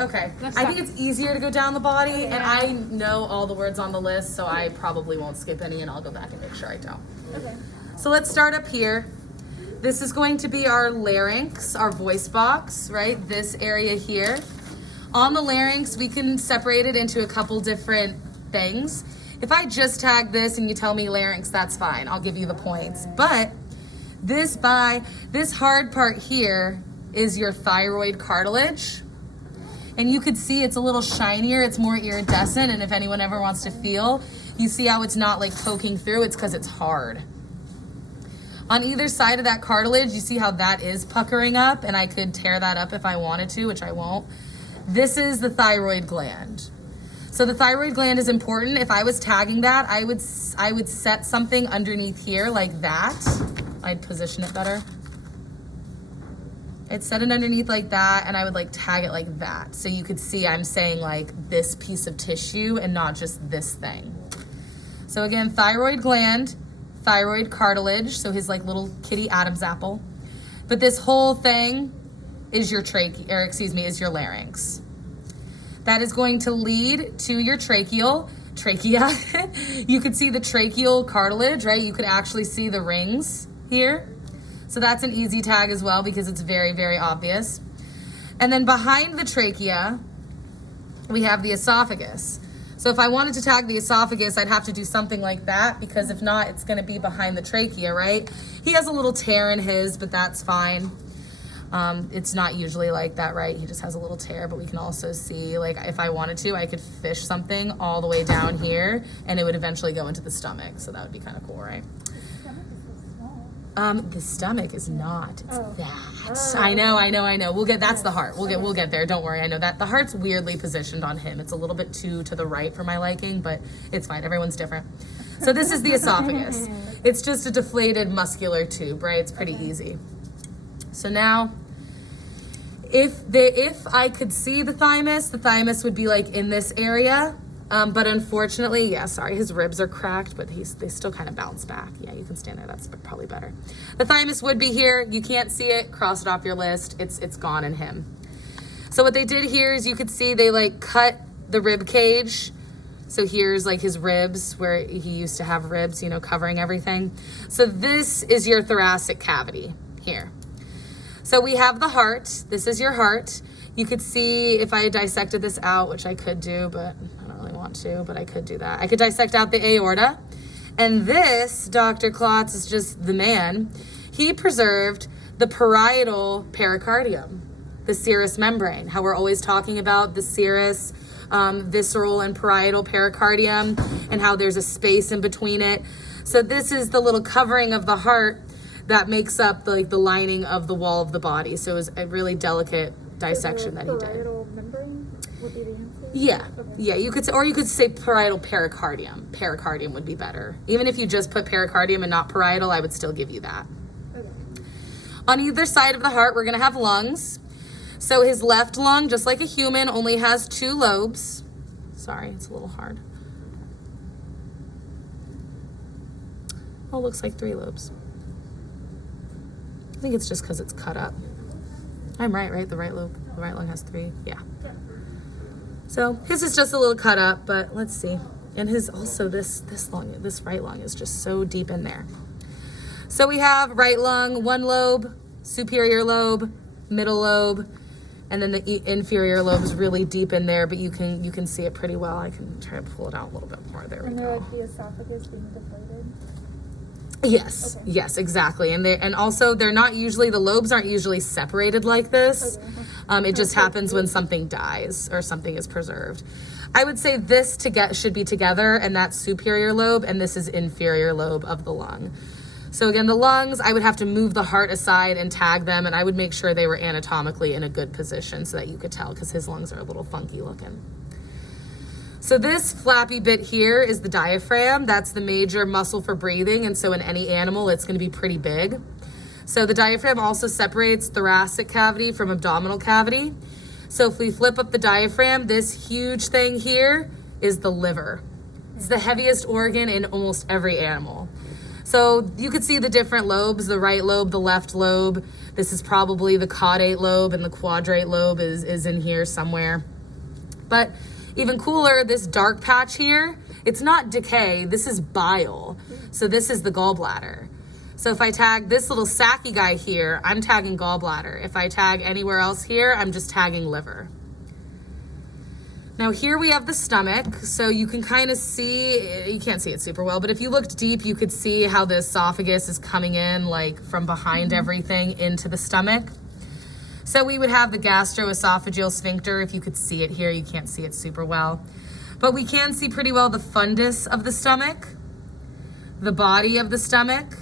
Okay. Let's I stop. think it's easier to go down the body, and I know all the words on the list, so I probably won't skip any, and I'll go back and make sure I don't. Okay. So let's start up here. This is going to be our larynx, our voice box, right? This area here. On the larynx, we can separate it into a couple different things. If I just tag this and you tell me larynx, that's fine. I'll give you the points. But this hard part here is your thyroid cartilage. And you could see it's a little shinier, it's more iridescent, and if anyone ever wants to feel, you see how it's not like poking through, it's because it's hard. On either side of that cartilage, you see how that is puckering up, and I could tear that up if I wanted to, which I won't. This is the thyroid gland. So the thyroid gland is important. If I was tagging that, I would set something underneath here like that. I'd position it better. I'd set it underneath like that, and I would like tag it like that. So you could see I'm saying like this piece of tissue and not just this thing. So again, thyroid gland, thyroid cartilage, so his like little kitty Adam's apple. But this whole thing is your is your larynx. That is going to lead to your trachea. You could see the tracheal cartilage, right? You could actually see the rings here. So that's an easy tag as well because it's very, very obvious. And then behind the trachea, we have the esophagus. So if I wanted to tag the esophagus, I'd have to do something like that because if not, it's gonna be behind the trachea, right? He has a little tear in his, but that's fine. It's not usually like that, right? He just has a little tear, but we can also see, like, if I wanted to, I could fish something all the way down here and it would eventually go into the stomach. So that would be kind of cool, right? The stomach is not. It's that. I know. That's the heart. We'll get there. Don't worry. I know that the heart's weirdly positioned on him. It's a little bit too to the right for my liking, but it's fine. Everyone's different. So this is the esophagus. It's just a deflated muscular tube, right? It's pretty easy. So now, if I could see the thymus would be like in this area. But unfortunately, his ribs are cracked, but they still kind of bounce back. Yeah, you can stand there. That's probably better. The thymus would be here. You can't see it. Cross it off your list. It's gone in him. So what they did here is you could see they like cut the rib cage. So here's like his ribs where he used to have ribs, covering everything. So this is your thoracic cavity here. So we have the heart. This is your heart. You could see if I dissected this out, which I could do, but I don't really want to, but I could do that. I could dissect out the aorta. And this, Dr. Klotz, is just the man. He preserved the parietal pericardium, the serous membrane, how we're always talking about the serous, visceral and parietal pericardium and how there's a space in between it. So this is the little covering of the heart that makes up the lining of the wall of the body. So it was a really delicate dissection that he did. Parietal membrane would be the answer? Yeah, Okay. yeah, you could say parietal pericardium. Pericardium would be better. Even if you just put pericardium and not parietal, I would still give you that. Okay. On either side of the heart, we're gonna have lungs. So his left lung, just like a human, only has 2 lobes. Sorry, it's a little hard. Oh, looks like 3 lobes. I think it's just because it's cut up. I'm right? The right lung has 3, yeah. So his is just a little cut up, but let's see. And his also, this right lung is just so deep in there. So we have right lung, 1 lobe, superior lobe, middle lobe, and then the inferior lobe is really deep in there, but you can see it pretty well. I can try to pull it out a little bit more. There we And go. they're like the esophagus being deflated? Yes, Okay. yes, exactly. And also the lobes aren't usually separated like this. Okay. It just happens when something dies or something is preserved. I would say this should be together, and that's superior lobe, and this is inferior lobe of the lung. So again, the lungs, I would have to move the heart aside and tag them, and I would make sure they were anatomically in a good position so that you could tell, because his lungs are a little funky looking. So this flappy bit here is the diaphragm. That's the major muscle for breathing, and so in any animal, it's gonna be pretty big. So the diaphragm also separates thoracic cavity from abdominal cavity. So if we flip up the diaphragm, this huge thing here is the liver. It's the heaviest organ in almost every animal. So you could see the different lobes, the right lobe, the left lobe. This is probably the caudate lobe, and the quadrate lobe is in here somewhere. But even cooler, this dark patch here, it's not decay, this is bile. So this is the gallbladder. So if I tag this little sacky guy here, I'm tagging gallbladder. If I tag anywhere else here, I'm just tagging liver. Now here we have the stomach, so you can kind of see, you can't see it super well, but if you looked deep, you could see how the esophagus is coming in like from behind everything into the stomach. So we would have the gastroesophageal sphincter. If you could see it here, you can't see it super well, but we can see pretty well the fundus of the stomach, the body of the stomach,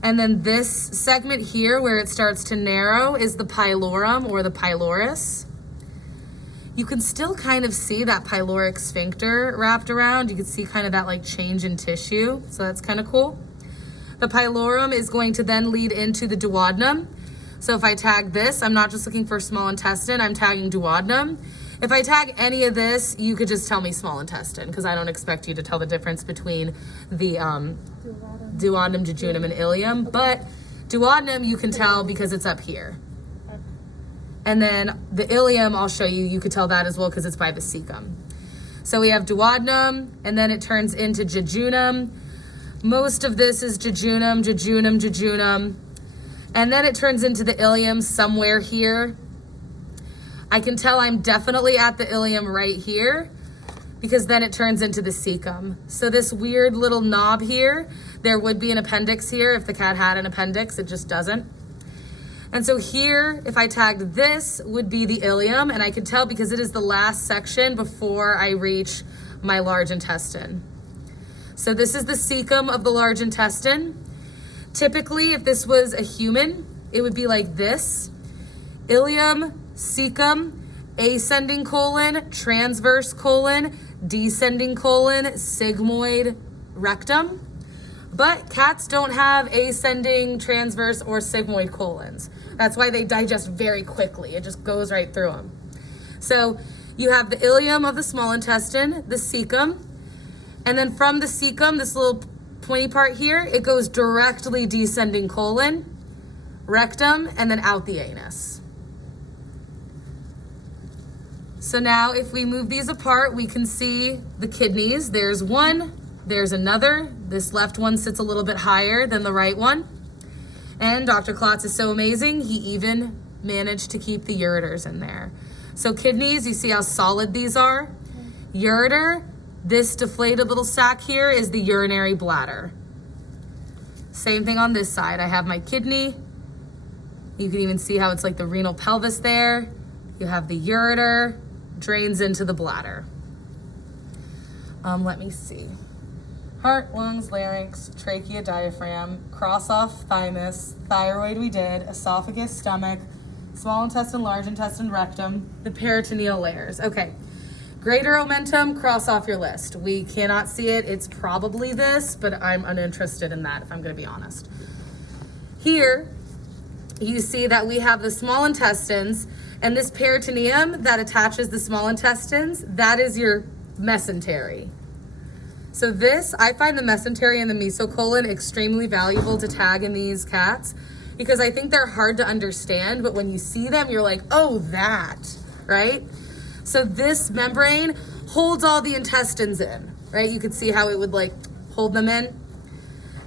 and then this segment here where it starts to narrow is the pylorus or the pylorus. You can still kind of see that pyloric sphincter wrapped around. You can see kind of that like change in tissue. So that's kind of cool. The pylorus is going to then lead into the duodenum. So if I tag this, I'm not just looking for small intestine, I'm tagging duodenum. If I tag any of this, you could just tell me small intestine because I don't expect you to tell the difference between the duodenum, jejunum, and ileum. But duodenum you can tell because it's up here. And then the ileum, I'll show you, you could tell that as well because it's by the cecum. So we have duodenum, and then it turns into jejunum. Most of this is jejunum, jejunum, jejunum. And then it turns into the ileum somewhere here. I can tell I'm definitely at the ileum right here because then it turns into the cecum. So this weird little knob here, there would be an appendix here if the cat had an appendix, it just doesn't. And so here, if I tagged this, would be the ileum, and I could tell because it is the last section before I reach my large intestine. So this is the cecum of the large intestine. Typically, if this was a human, it would be like this: ileum, cecum, ascending colon, transverse colon, descending colon, sigmoid, rectum. But cats don't have ascending, transverse, or sigmoid colons. That's why they digest very quickly. It just goes right through them. So you have the ileum of the small intestine, the cecum, and then from the cecum, this little pointy part here, it goes directly descending colon, rectum, and then out the anus. So now if we move these apart, we can see the kidneys. There's one, there's another. This left one sits a little bit higher than the right one. And Dr. Klotz is so amazing, he even managed to keep the ureters in there. So kidneys, you see how solid these are? Ureter, this deflated little sac here is the urinary bladder. Same thing on this side. I have my kidney. You can even see how it's like the renal pelvis there. You have the ureter, drains into the bladder. Let me see. Heart, lungs, larynx, trachea, diaphragm, cross off thymus, thyroid we did, esophagus, stomach, small intestine, large intestine, rectum, the peritoneal layers. Okay, greater omentum, cross off your list. We cannot see it, it's probably this, but I'm uninterested in that if I'm gonna be honest. Here, you see that we have the small intestines, and this peritoneum that attaches the small intestines, that is your mesentery. So this, I find the mesentery and the mesocolon extremely valuable to tag in these cats because I think they're hard to understand, but when you see them, you're like, oh, that, right? So this membrane holds all the intestines in, right? You could see how it would like hold them in.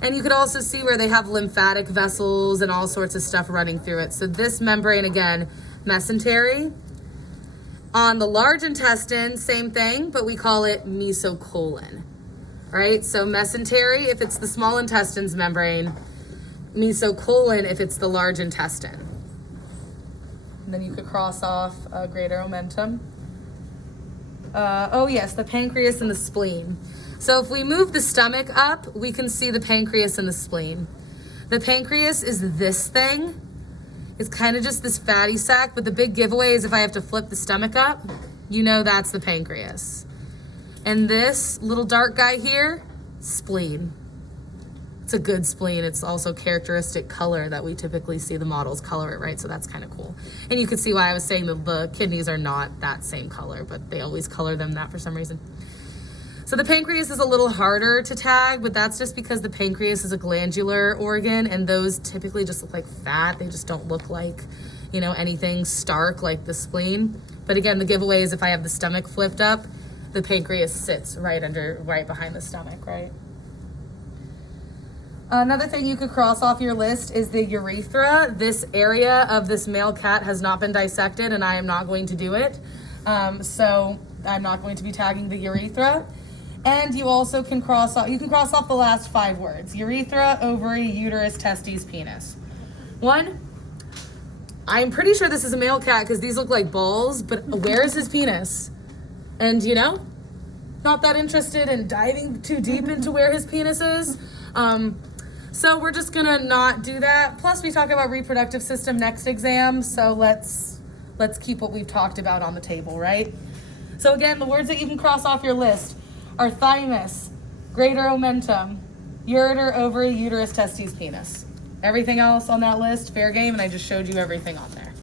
And you could also see where they have lymphatic vessels and all sorts of stuff running through it. So this membrane, again, mesentery. On the large intestine, same thing, but we call it mesocolon. Right, so mesentery if it's the small intestine's membrane, mesocolon if it's the large intestine. And then you could cross off greater omentum. Oh yes, the pancreas and the spleen. So if we move the stomach up, we can see the pancreas and the spleen. The pancreas is this thing. It's kind of just this fatty sac, but the big giveaway is if I have to flip the stomach up, you know that's the pancreas. And this little dark guy here, spleen. It's a good spleen. It's also characteristic color that we typically see the models color it, right? So that's kind of cool. And you can see why I was saying that the kidneys are not that same color, but they always color them that for some reason. So the pancreas is a little harder to tag, but that's just because the pancreas is a glandular organ, and those typically just look like fat. They just don't look like, anything stark like the spleen. But again, the giveaway is if I have the stomach flipped up, the pancreas sits right behind the stomach, right? Another thing you could cross off your list is the urethra. This area of this male cat has not been dissected, and I am not going to do it. So I'm not going to be tagging the urethra. And you also can cross off the last 5 words: urethra, ovary, uterus, testes, penis. 1, I'm pretty sure this is a male cat because these look like balls, but where is his penis? And not that interested in diving too deep into where his penis is. So we're just gonna not do that. Plus we talk about reproductive system next exam, so let's keep what we've talked about on the table, right? So again, the words that you can cross off your list are thymus, greater omentum, ureter, ovary, uterus, testes, penis. Everything else on that list, fair game, and I just showed you everything on there.